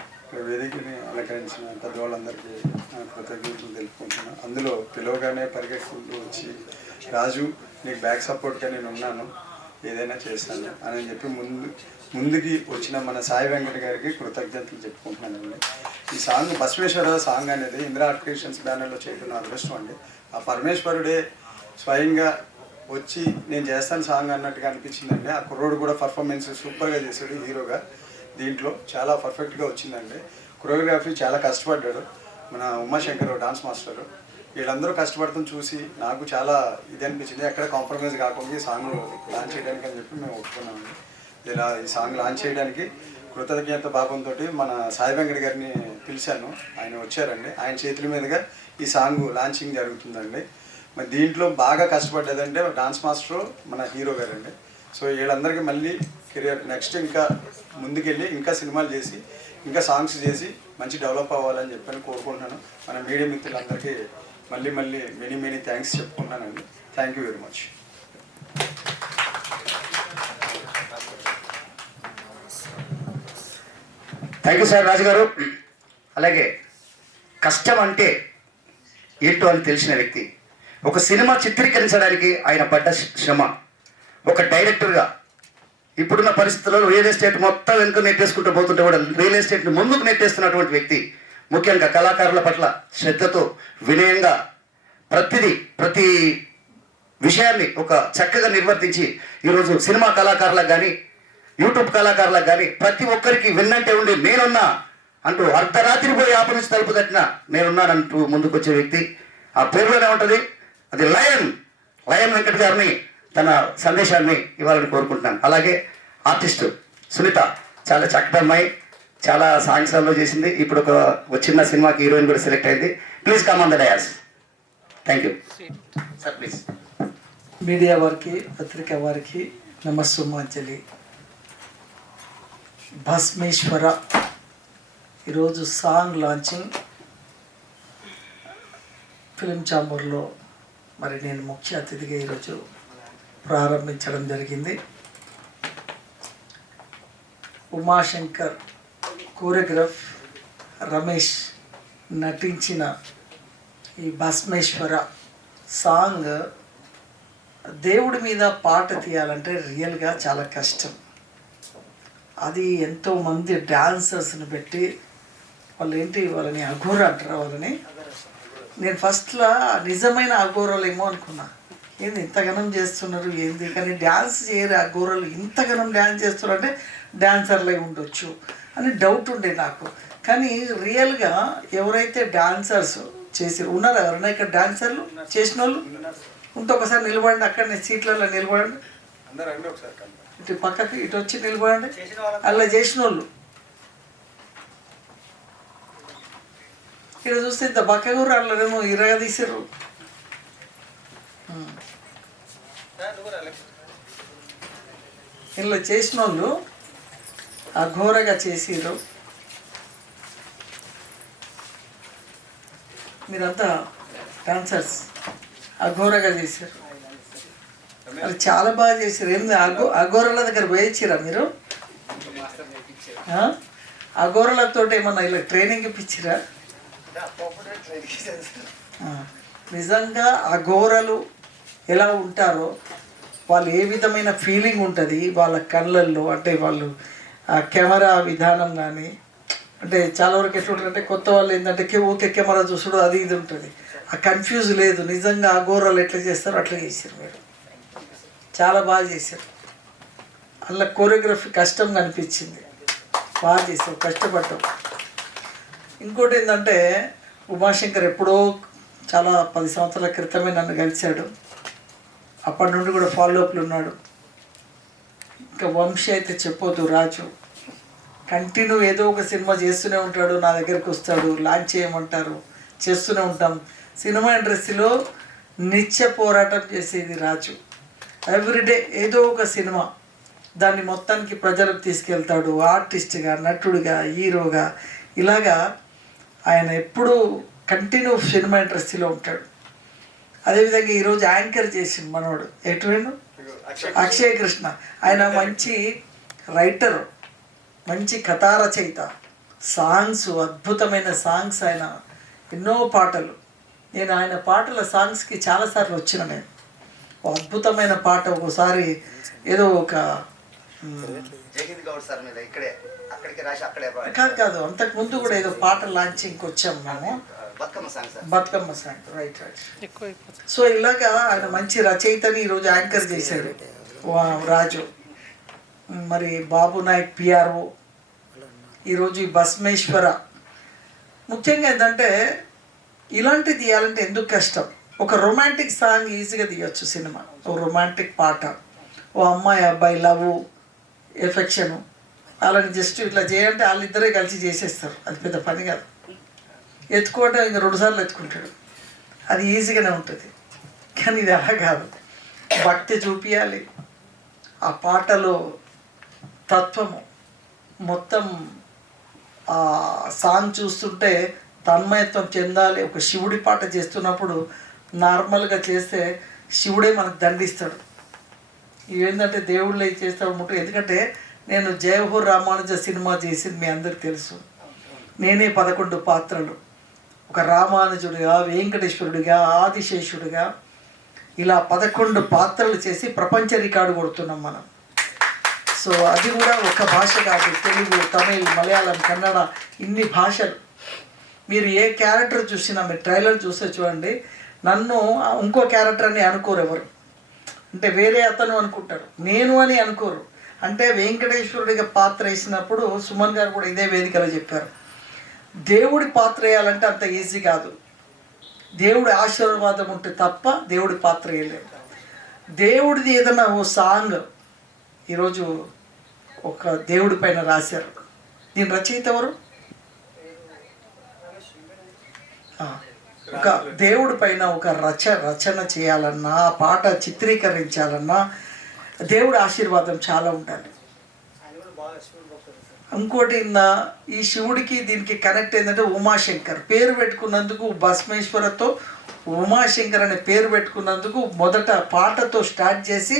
వేదికని అలంకరించిన పెద్దవాళ్ళందరికీ కృతజ్ఞతలు తెలుపుకుంటున్నాను. అందులో పిలవగానే పరిగెట్టుకుంటూ వచ్చి రాజు నీకు బ్యాక్ సపోర్ట్గా నేను ఉన్నాను, ఏదైనా చేస్తాను అని చెప్పి ముందుకి వచ్చిన మన సాయి వెంకట గారికి కృతజ్ఞతలు చెప్పుకుంటున్నానండి. ఈ సాంగ్ బసవేశ్వర సాంగ్ అనేది ఇందిరా ఆర్ట్ క్రియేషన్స్ బ్యానర్లో చేయడం నా అదృష్టం అండి. ఆ పరమేశ్వరుడే స్వయంగా వచ్చి నేను చేస్తాను సాంగ్ అన్నట్టుగా అనిపించిందండి. ఆ కుర్రోడు కూడా పర్ఫార్మెన్స్ సూపర్గా చేశాడు హీరోగా. దీంట్లో చాలా పర్ఫెక్ట్గా వచ్చిందండి. కొరియోగ్రఫీ చాలా కష్టపడ్డాడు మన ఉమాశంకర్ డాన్స్ మాస్టర్. వీళ్ళందరూ కష్టపడతాం చూసి నాకు చాలా ఇది అనిపించింది. ఎక్కడ కాంప్రమైజ్ కాకుండా ఈ సాంగ్ లాంచ్ చేయడానికి అని చెప్పి మేము ఒప్పుకున్నామండి. ఇలా ఈ సాంగ్ లాంచ్ చేయడానికి కృతజ్ఞత భావంతో మన సాయి వెంకట గారిని పిలిచాను. ఆయన వచ్చారండి. ఆయన చేతుల మీదుగా ఈ సాంగ్ లాంచింగ్ జరుగుతుందండి. మరి దీంట్లో బాగా కష్టపడ్డదంటే డాన్స్ మాస్టర్ మన హీరో గారండి. సో వీళ్ళందరికీ మళ్ళీ కెరియర్ నెక్స్ట్ ఇంకా ముందుకెళ్ళి ఇంకా సినిమాలు చేసి ఇంకా సాంగ్స్ చేసి మంచి డెవలప్ అవ్వాలని చెప్పని కోరుకుంటున్నాను. మన మీడియా మిత్రులందరికీ మళ్ళీ మెనీ థ్యాంక్స్ చెప్పుకుంటున్నానండి. Thank you very much. Thank you sir Raju గారు. అలాగే కష్టం అంటే ఏంటో అని తెలిసిన వ్యక్తి, ఒక సినిమా చిత్రీకరించడానికి ఆయన పడ్డ శ్రమ, ఒక డైరెక్టర్గా ఇప్పుడున్న పరిస్థితుల్లో రియల్ ఎస్టేట్ మొత్తం వెనుక నెట్టేసుకుంటూ పోతుంటే కూడా రియల్ ఎస్టేట్ని ముందుకు నెట్టేస్తున్నటువంటి వ్యక్తి, ముఖ్యంగా కళాకారుల పట్ల శ్రద్ధతో వినయంగా ప్రతి విషయాన్ని ఒక చక్కగా నిర్వర్తించి ఈరోజు సినిమా కళాకారులకు కానీ యూట్యూబ్ కళాకారులకు కానీ ప్రతి ఒక్కరికి విన్నంటే ఉండి నేనున్నా అంటూ అర్ధరాత్రి పోయి ఆపు నుంచి తలుపు తట్టిన నేనున్నానంటూ ముందుకొచ్చే వ్యక్తి. ఆ పేరులోనే ఉంటుంది, అది లయన్ వెంకట్ గారిని తన సందేశాన్ని ఇవ్వాలని కోరుకుంటున్నాను. అలాగే ఆర్టిస్టు సునీత చాలా చక్కటి అమ్మాయి, చాలా సాంగ్స్లో చేసింది. ఇప్పుడు ఒక చిన్న సినిమాకి హీరోయిన్ కూడా సెలెక్ట్ అయింది. Please come on the dais. Thank you sir. Please. Media వారికి, పత్రికా వారికి నమస్సుమాంజలి. భస్మేశ్వర ఈరోజు సాంగ్ లాంచింగ్ ఫిలిం ఛాంబర్లో మరి నేను ముఖ్య అతిథిగా ఈరోజు ప్రారంభించడం జరిగింది. ఉమాశంకర్ కోరియోగ్రాఫ్, రమేష్ నటించిన ఈ భస్మేశ్వర సాంగ్ దేవుడి మీద పాట తీయాలంటే రియల్గా చాలా కష్టం. అది ఎంతోమంది డాన్సర్స్ని పెట్టి వాళ్ళని అఘోర అంటారు వాళ్ళని. నేను ఫస్ట్లో నిజమైన అఘోరలేమో అనుకున్నా, ఏంది ఇంతగానం చేస్తున్నారు ఏంది, కానీ డ్యాన్స్ చేయరు అఘోరలు, ఇంతగానం డ్యాన్స్ చేస్తున్నారు అంటే డాన్సర్లే ఉండొచ్చు అని డౌట్ ఉండే నాకు. కానీ రియల్గా ఎవరైతే డాన్సర్స్ చేసారు ఉన్నారా, ఎవరైనా ఇక్కడ డాన్సర్లు చేసిన వాళ్ళు ఉంటే ఒకసారి నిలబడండి, అక్కడనే సీట్లలో నిలబడండి, ఇటు పక్కకి ఇటు వచ్చి నిలబడండి. అలా చేసిన వాళ్ళు ఇక్కడ చూస్తే ఇంత పక్కకు రాళ్ళేమో ఇరగా తీసారు. ఇలా చేసిన వాళ్ళు అఘోరగా చేసిరు. మీరంతా డాన్సర్స్ అఘోరగా చేశారు, అది చాలా బాగా చేశారు. ఏంది అఘోరల దగ్గర పోయించిరా మీరు? అఘోరలతో ఏమన్నా ఇలా ట్రైనింగ్ ఇప్పించిరా? నిజంగా అఘోరలు ఎలా ఉంటారో, వాళ్ళు ఏ విధమైన ఫీలింగ్ ఉంటుంది వాళ్ళ కళ్ళల్లో, అంటే వాళ్ళు ఆ కెమెరా విధానం కానీ, అంటే చాలా వరకు ఎట్లుంటారంటే కొత్త వాళ్ళు ఏంటంటే ఓకే కెమెరా చూసుడు అది ఇది ఉంటుంది, ఆ కన్ఫ్యూజ్ లేదు. నిజంగా అఘోరలు ఎట్లా చేస్తారో అట్లా చేశారు మీరు, చాలా బాగా చేశారు. అలా కోరియోగ్రఫీ కష్టంగా అనిపించింది, బాగా చేశారు, కష్టపడ్డాం. ఇంకోటి ఏంటంటే ఉమాశంకర్ ఎప్పుడో చాలా 10 సంవత్సరాల క్రితమే నన్ను కలిశాడు, అప్పటి నుండి కూడా ఫాలోఅప్లు ఉన్నాడు. ఇంకా వంశీ అయితే చెప్పొద్దు, రాజు కంటిన్యూ ఏదో ఒక సినిమా చేస్తూనే ఉంటాడు, నా దగ్గరికి వస్తాడు, లాంచ్ చేయమంటారు, చేస్తూనే ఉంటాం. సినిమా ఇండస్ట్రీలో నిత్య పోరాటం చేసేది రాజు. ఎవ్రీడే ఏదో ఒక సినిమా దాన్ని మొత్తానికి ప్రజలకు తీసుకెళ్తాడు. ఆర్టిస్ట్గా, నటుడిగా, హీరోగా, ఇలాగా ఆయన ఎప్పుడూ కంటిన్యూ సినిమా ఇండస్ట్రీలో ఉంటాడు. అదేవిధంగా ఈరోజు యాంకర్ చేసింది మనోడు ఎటువేను అక్షయ్ కృష్ణ. ఆయన మంచి రైటర్, మంచి కథా రచయిత, సాంగ్స్, అద్భుతమైన సాంగ్స్. ఆయన ఎన్నో పాటలు, నేను ఆయన పాటల సాంగ్స్కి చాలాసార్లు వచ్చిన. నేను ఒక అద్భుతమైన పాట ఒకసారి ఏదో ఒక కాదు అంతకుముందు కూడా ఏదో పాట లాంచింగ్కి వచ్చాము మేము, బతుకమ్మ సాంగ్. రైట్. సో ఇలాగా ఆయన మంచి రచయితని ఈరోజు యాంకర్ చేశాడు రాజు. మరి బాబు నాయక్ పిఆర్ఓ, ఈరోజు ఈ భస్మేశ్వర. ముఖ్యంగా ఏంటంటే ఇలాంటివి తీయాలంటే ఎందుకు కష్టం? ఒక రొమాంటిక్ సాంగ్ ఈజీగా తీయచ్చు సినిమా. ఓ రొమాంటిక్ పాట, ఓ అమ్మాయి అబ్బాయి లవ్ ఎఫెక్షను, వాళ్ళని జస్ట్ ఇట్లా చేయాలంటే వాళ్ళిద్దరే కలిసి చేసేస్తారు. అది పెద్ద పని కాదు. ఎత్తుకుంటే ఇంకా 2 సార్లు ఎత్తుకుంటాడు, అది ఈజీగానే ఉంటుంది. కానీ ఇది అలా కాదు, భక్తి చూపించాలి. ఆ పాటలో తత్వము మొత్తం, ఆ సాంగ్ చూస్తుంటే తన్మయత్వం చెందాలి. ఒక శివుడి పాట చేస్తున్నప్పుడు నార్మల్గా చేస్తే శివుడే మనకు దండిస్తాడు. ఇవేంటంటే దేవుళ్ళు అవి చేస్తాడు ముట్టు. ఎందుకంటే నేను జయహో రామానుజ సినిమా చేసింది మీ అందరికి తెలుసు. నేనే 11 పాత్రలు, ఒక రామానుజుడిగా, వెంకటేశ్వరుడిగా, ఆదిశేషుడిగా, ఇలా 11 పాత్రలు చేసి ప్రపంచ రికార్డు కొడుతున్నాం మనం. సో అది కూడా ఒక భాష కాదు, తెలుగు, తమిళ్, మలయాళం, కన్నడ, ఇన్ని భాషలు. మీరు ఏ క్యారెక్టర్ చూసినా, మీరు ట్రైలర్ చూస్తే చూడండి, నన్ను ఇంకో క్యారెక్టర్ అని అనుకోరు ఎవరు. అంటే వేరే అతను అనుకుంటారు, నేను అని అనుకోరు. అంటే వెంకటేశ్వరుడిగా పాత్ర వేసినప్పుడు సుమన్ గారు కూడా ఇదే వేదికలో చెప్పారు, దేవుడి పాత్ర వేయాలంటే అంత ఈజీ కాదు. దేవుడి ఆశీర్వాదం ఉంటే తప్ప దేవుడి పాత్ర వేయలేము. దేవుడిది ఏదైనా ఓ సాంగ్ ఈరోజు ఒక దేవుడి పైన రాశారు. దీని రచయిత ఎవరు? ఒక దేవుడి పైన ఒక రచన చేయాలన్నా, పాట చిత్రీకరించాలన్నా దేవుడి ఆశీర్వాదం చాలా ఉండాలి. ఇంకోటి ఈ శివుడికి దీనికి కనెక్ట్ ఏంటంటే ఉమాశంకర్ పేరు పెట్టుకున్నందుకు, భస్మేశ్వరతో ఉమాశంకర్ అనే పేరు పెట్టుకున్నందుకు మొదట పాటతో స్టార్ట్ చేసి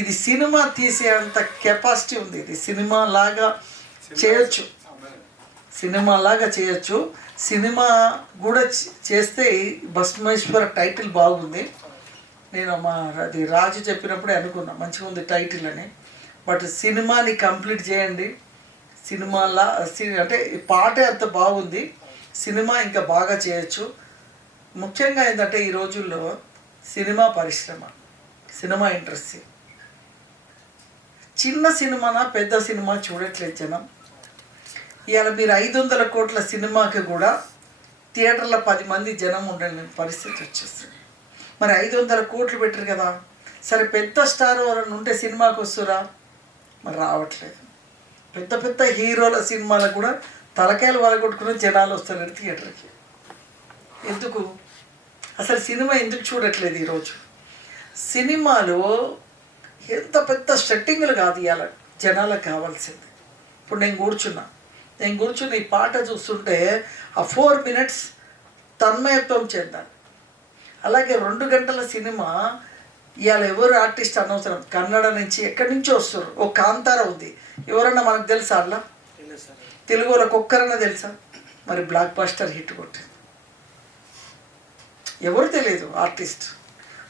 ఇది సినిమా తీసేంత కెపాసిటీ ఉంది. ఇది సినిమా లాగా చేయొచ్చు, సినిమా లాగా చేయొచ్చు. సినిమా కూడా చేస్తే భస్మేశ్వర టైటిల్ బాగుంది. నేను అది రాజు చెప్పినప్పుడే అనుకున్నా మంచిగా ఉంది టైటిల్ అని. బట్ సినిమాని కంప్లీట్ చేయండి. సినిమాలా అంటే పాటే అంత బాగుంది, సినిమా ఇంకా బాగా చేయొచ్చు. ముఖ్యంగా ఏంటంటే ఈ రోజుల్లో సినిమా పరిశ్రమ, సినిమా ఇండస్ట్రీ, చిన్న సినిమానా పెద్ద సినిమా చూడట్లేదు జనం. ఇవాళ మీరు 500 కోట్ల సినిమాకి కూడా థియేటర్లో 10 మంది జనం ఉండలేని పరిస్థితి వచ్చేస్తుంది. మరి 500 కోట్లు పెట్టరు కదా. సరే పెద్ద స్టార్ ఎవరైనా ఉంటే సినిమాకి వస్తురా? మరి రావట్లేదు. పెద్ద పెద్ద హీరోల సినిమాలకు కూడా తలకాయలు వలగొట్టుకుని జనాలు వస్తారు థియేటర్కి. ఎందుకు? అసలు సినిమా ఎందుకు చూడట్లేదు ఈరోజు? సినిమాలో ఎంత పెద్ద సెట్టింగ్లు కాదు ఇవాళ జనాలకు కావాల్సింది. ఇప్పుడు నేను కూర్చుని ఈ పాట చూస్తుంటే ఆ 4 minutes తన్మయత్వం చెందాలి. అలాగే 2 గంటల సినిమా ఇవాళ ఎవరు ఆర్టిస్ట్ అనవసరం, కన్నడ నుంచి ఎక్కడి నుంచో వస్తారు. ఓ కాంతార ఉంది, ఎవరన్నా మనకు తెలుసా? అట్లా తెలుగు వాళ్ళకి ఒక్కరన్నా తెలుసా? మరి బ్లాక్ బస్టర్ హిట్ కొట్టింది, ఎవరు తెలియదు ఆర్టిస్ట్.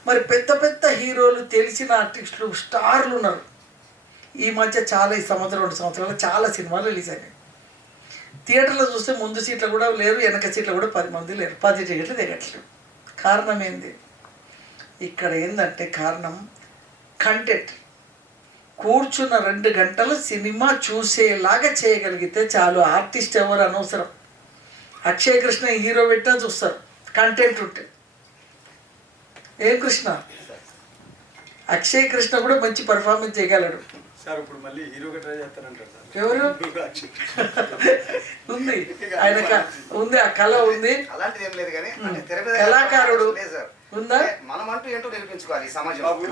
మరి పెద్ద పెద్ద హీరోలు, తెలిసిన ఆర్టిస్టులు, స్టార్లు ఉన్నారు. ఈ మధ్య చాలా, ఈ సంవత్సరం 2 సంవత్సరాలు చాలా సినిమాలు రిలీజ్ అయినాయి. థియేటర్లో చూస్తే ముందు సీట్లు కూడా లేరు, వెనక సీట్లు కూడా 10 మంది లేరు, 10 టికెట్లు దిగట్లేవు. కారణం ఏంది? ఇక్కడ ఏంటంటే కారణం కంటెంట్. కూర్చున్న 2 గంటలు సినిమా చూసేలాగా చేయగలిగితే చాలు. ఆర్టిస్ట్ ఎవరు అనవసరం. అక్షయ్ కృష్ణ హీరో పెట్టినా చూస్తారు కంటెంట్ ఉంటే. ఏం కృష్ణ, అక్షయ్ కృష్ణ కూడా మంచి పర్ఫార్మెన్స్ చేయగలడు. సార్ ఇప్పుడు మళ్ళీ హీరోగా ట్రై చేస్తారంటారు సార్. ఎవరు? ఉంది ఆయన ఉంది, ఆ కళ ఉంది, కళాకారుడు ఉందా?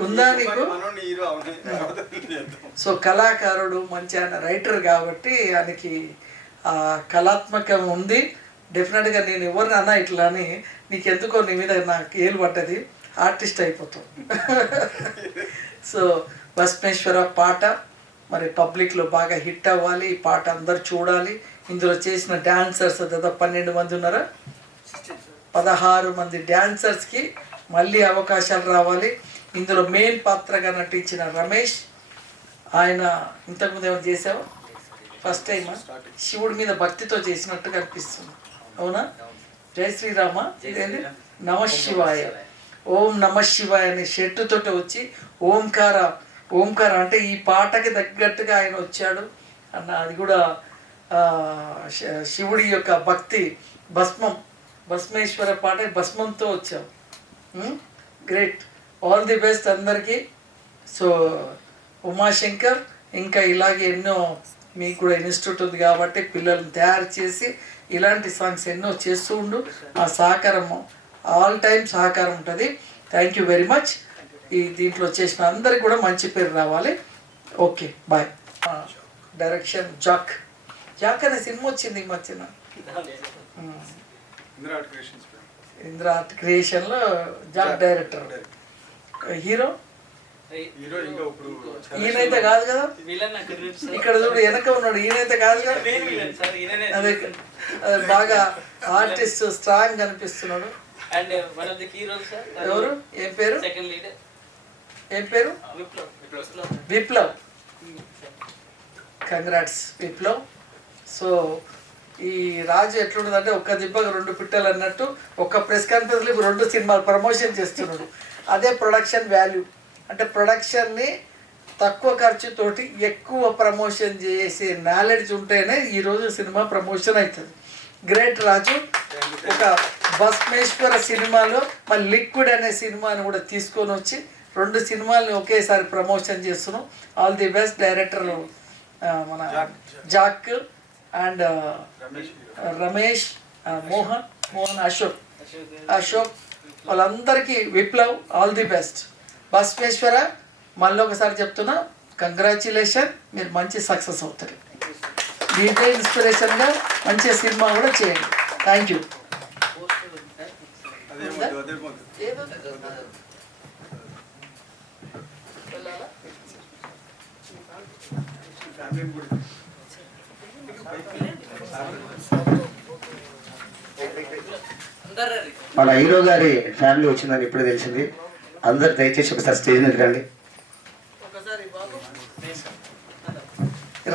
ఉందా నీకు? సో కళాకారుడు మంచి ఆయన రైటర్ కాబట్టి ఆయనకి కళాత్మకం ఉంది. డెఫినెట్గా నేను ఎవరిని అన్నా ఇట్లా అని నీకెందుకో నీ మీద నాకు ఏలు పడ్డది, ఆర్టిస్ట్ అయిపోతాం. సో భస్మేశ్వర పాట మరి పబ్లిక్లో బాగా హిట్ అవ్వాలి, ఈ పాట అందరు చూడాలి. ఇందులో చేసిన డాన్సర్స్ దాదాపు 12 మంది ఉన్నారా, 16 మంది డాన్సర్స్కి మళ్ళీ అవకాశాలు రావాలి. ఇందులో మెయిన్ పాత్రగా నటించిన రమేష్, ఆయన ఇంతకుముందు ఏమైనా చేసావు? ఫస్ట్ టైం శివుడి మీద భక్తితో చేసినట్టు కనిపిస్తుంది, అవునా? జై శ్రీరామ, ఇదేంటి నమ శివాయ, ఓం నమ శివాయ అనే షెట్టుతోటి వచ్చి ఓంకార అంటే ఈ పాటకి తగ్గట్టుగా ఆయన వచ్చాడు అన్న. అది కూడా శివుడి యొక్క భక్తి, భస్మేశ్వర పాట భస్మంతో వచ్చావు. గ్రేట్, ఆల్ ది బెస్ట్ అందరికీ. సో ఉమాశంకర్, ఇంకా ఇలాగే ఎన్నో మీకు కూడా ఇన్స్టిట్యూట్ ఉంది కాబట్టి పిల్లల్ని తయారు చేసి ఇలాంటి సాంగ్స్ ఎన్నో చేస్తూ ఉండు. ఆ సహకారము ఆల్ టైమ్ సహకారం ఉంటుంది. Thank you very much. ఈ దీంట్లో చేసిన అందరికి కూడా మంచి పేరు రావాలి. Okay, bye. డైరెక్షన్ జాక్ అనే సినిమా వచ్చింది ఈ మధ్యన, ఇంద్ర ఆర్ట్ క్రియేషన్లో జాక్ డైరెక్టర్. హీరో ఈయనైతే కాదు కదా, ఇక్కడ చూడు వెనక ఉన్నాడు, ఈయనైతే కాదు కదా. అదే బాగా ఆర్టిస్ట్ స్ట్రాంగ్ కనిపిస్తున్నాడు. ఎవరు? ఏం పేరు? విప్లవ్. కంగ్రాట్స్ విప్లవ్. సో ఈ రాజు ఎట్లుంటుందంటే ఒక్క దిబ్బకు 2 పిట్టలు అన్నట్టు, ఒక్క ప్రెస్ కాన్ఫరెన్స్లో 2 సినిమాలు ప్రమోషన్ చేస్తున్నాడు. అదే ప్రొడక్షన్ వాల్యూ. అంటే ప్రొడక్షన్ని తక్కువ ఖర్చుతోటి ఎక్కువ ప్రమోషన్ చేసే నాలెడ్జ్ ఉంటేనే ఈరోజు సినిమా ప్రమోషన్ అవుతుంది. గ్రేట్ రాజు. ఒక భస్మేశ్వర సినిమాలో మళ్ళీ లిక్విడ్ అనే సినిమాని కూడా తీసుకొని వచ్చి 2 సినిమాలని ఒకేసారి ప్రమోషన్ చేస్తున్నాం. All the best. డైరెక్టర్ మన జాక్ అండ్ రమేష్, మోహన్ అశోక్ వాళ్ళందరికీ విప్లవ్ ఆల్ ది బెస్ట్. భస్మేశ్వర మళ్ళీ ఒకసారి చెప్తున్నా, కంగ్రాచ్యులేషన్, మీరు మంచి సక్సెస్ అవుతారు. దీంట్లో ఇన్స్పిరేషన్గా మంచి సినిమా కూడా చేయండి. Thank you. మన హీరో గారి ఫ్యామిలీ వచ్చిందని ఇప్పుడే తెలిసింది. అందరు దయచేసి ఒకసారి స్టేజ్ మీద రండి.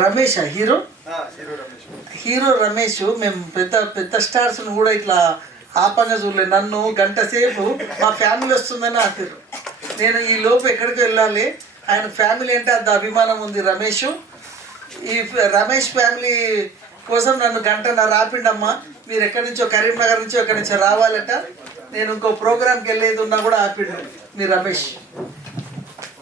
రమేష్ హీరో రమేష్. మేము పెద్ద స్టార్స్ను కూడా ఇట్లా ఆపంగా చూడలేదు. నన్ను గంట సేపు మా ఫ్యామిలీ వస్తుందని ఆపారు. నేను ఈ లోపు ఎక్కడికి వెళ్ళాలి, ఆయన ఫ్యామిలీ అంటే అంత అభిమానం ఉంది రమేష్. ఈ రమేష్ ఫ్యామిలీ కోసం నన్ను గంటన్నర ఆపిండమ్మా. మీరు ఎక్కడి నుంచో కరీంనగర్ నుంచో ఎక్కడి నుంచో రావాలట, నేను ఇంకో ప్రోగ్రామ్కి వెళ్ళేది ఉన్నా కూడా ఆపిండు మీ రమేష్.